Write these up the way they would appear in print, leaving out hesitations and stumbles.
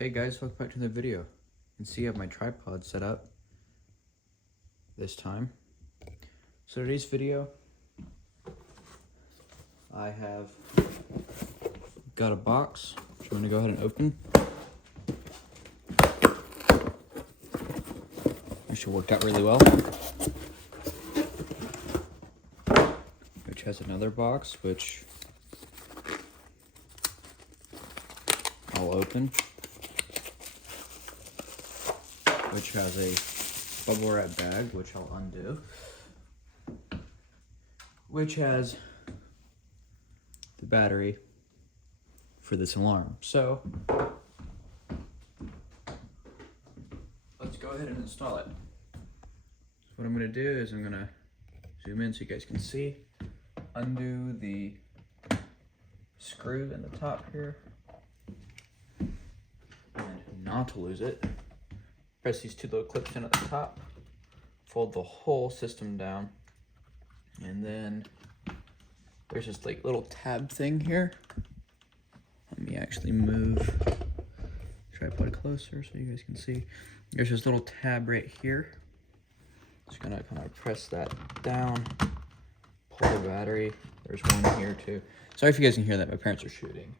Hey guys, welcome back to the video. You can see I have my tripod set up this time. So today's video, I have got a box, which I'm going to go ahead and open. Actually worked out really well. Which has another box, which I'll open. Which has a bubble wrap bag, which I'll undo. Which has the battery for this alarm. So let's go ahead and install it. So what I'm going to do is I'm going to zoom in so you guys can see. Undo the screw in the top here. And not to lose it, press these two little clips in at the top. Fold the whole system down. And then there's this like little tab thing here. Let me actually move the tripod closer so you guys can see. There's this little tab right here. Just gonna kind of press that down, pull the battery. There's one here too. Sorry if you guys can hear that, my parents are shooting.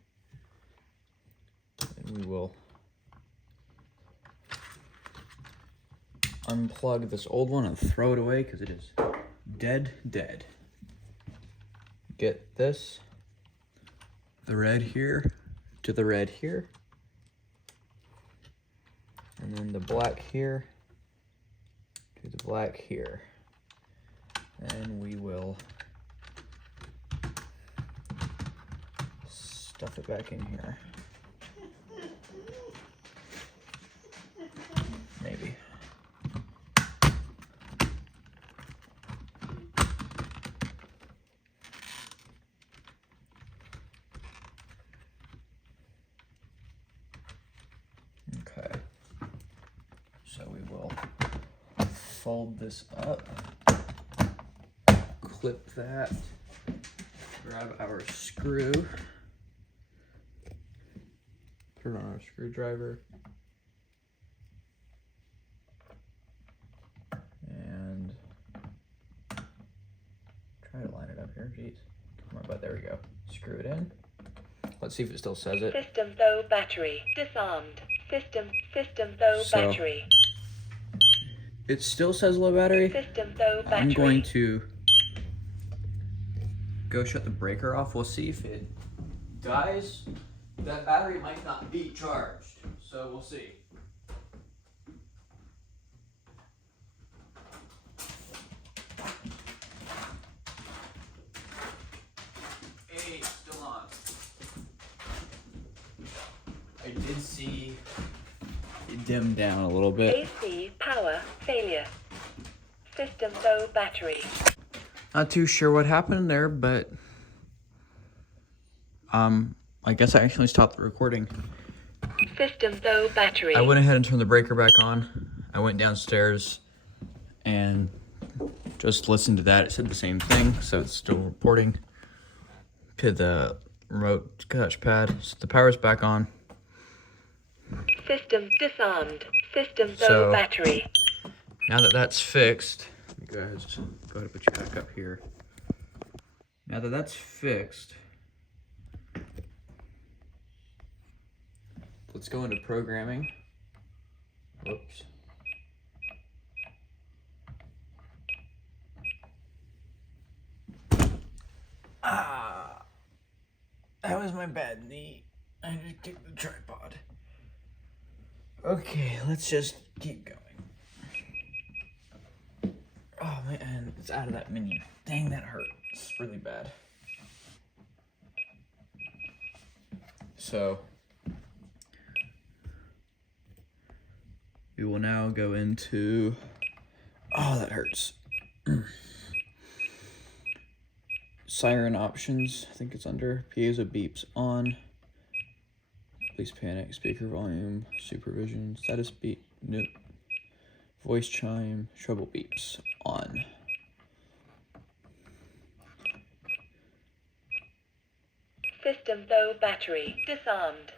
And we will unplug this old one and throw it away because it is dead. Get this, the red here to the red here, and then the black here to the black here. And we will stuff it back in here. Maybe. Okay. So we will fold this up, clip that, grab our screw, put it on our screwdriver, and try to line it up here. Jeez, come on, but there we go. Screw it in. Let's see if it still says it. System though battery disarmed. System though battery. It still says low battery. System though battery. I'm going to go shut the breaker off. We'll see if it dies. That battery might not be charged, so we'll see. Hey, still on. I did see it dim down a little bit. AC power failure. System though battery. Not too sure what happened there, but I guess I actually stopped the recording. System though battery. I went ahead and turned the breaker back on. I went downstairs and just listened to that. It said the same thing, so it's still reporting to the remote touchpad. So the power's back on. System disarmed. System though battery. Now that that's fixed, let me go ahead and put you back up here. Now that that's fixed, let's go into programming. Whoops. That was my bad knee. I just kicked the tripod. Okay, let's just keep going. Oh man, it's out of that menu. Dang, that hurt. It's really bad. So we will now go into, oh, that hurts. Siren options, I think it's under piezo beeps on. Please panic, speaker volume, supervision, status beep, nope. Voice chime, treble beeps on. System though battery disarmed.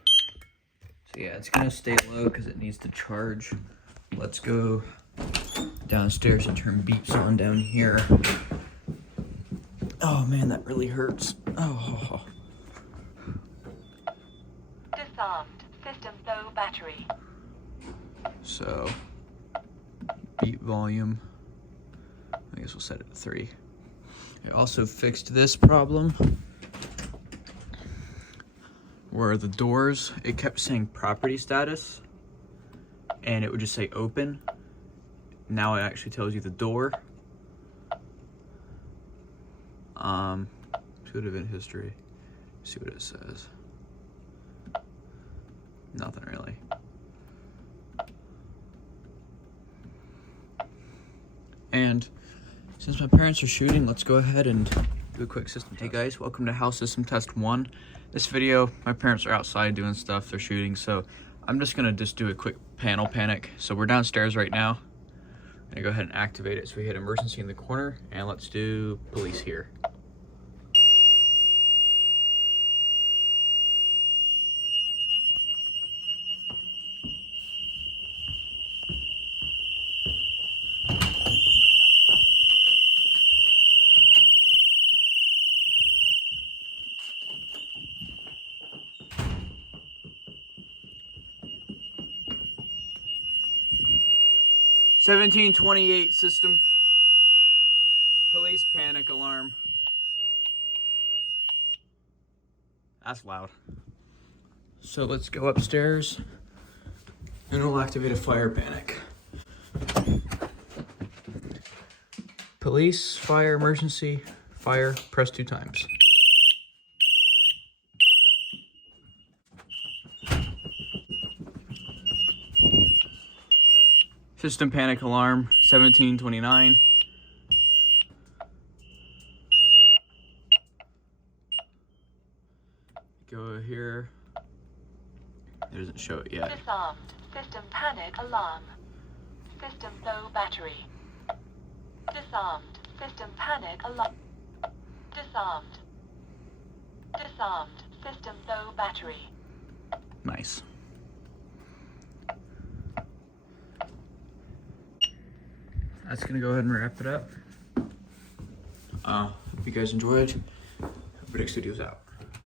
So yeah, it's gonna stay low because it needs to charge. Let's go downstairs and turn beeps on down here. Oh man, that really hurts. Oh. Disarmed. System low battery. So, beep volume. I guess we'll set it to 3. I also fixed this problem where the doors, it kept saying property status and it would just say open. Now it actually tells you the door. Should have been history. See what it says. Nothing really. And since my parents are shooting, let's go ahead and do a quick system test. Hey guys, welcome to House System Test 1. This video, my parents are outside doing stuff, they're shooting, so I'm just gonna do a quick panel panic. So we're downstairs right now. I'm gonna go ahead and activate it. So we hit emergency in the corner, and let's do police here. (1728) system police panic alarm. That's loud. So let's go upstairs and we'll activate a fire panic. Police, fire, emergency, fire, press 2 times. System panic alarm, 1729. Go here. It doesn't show it yet. Disarmed. System panic alarm. System low battery. Disarmed. System panic alarm. Disarmed. Disarmed. System low battery. Nice. That's gonna go ahead and wrap it up. Hope you guys enjoyed. Predict Studios out.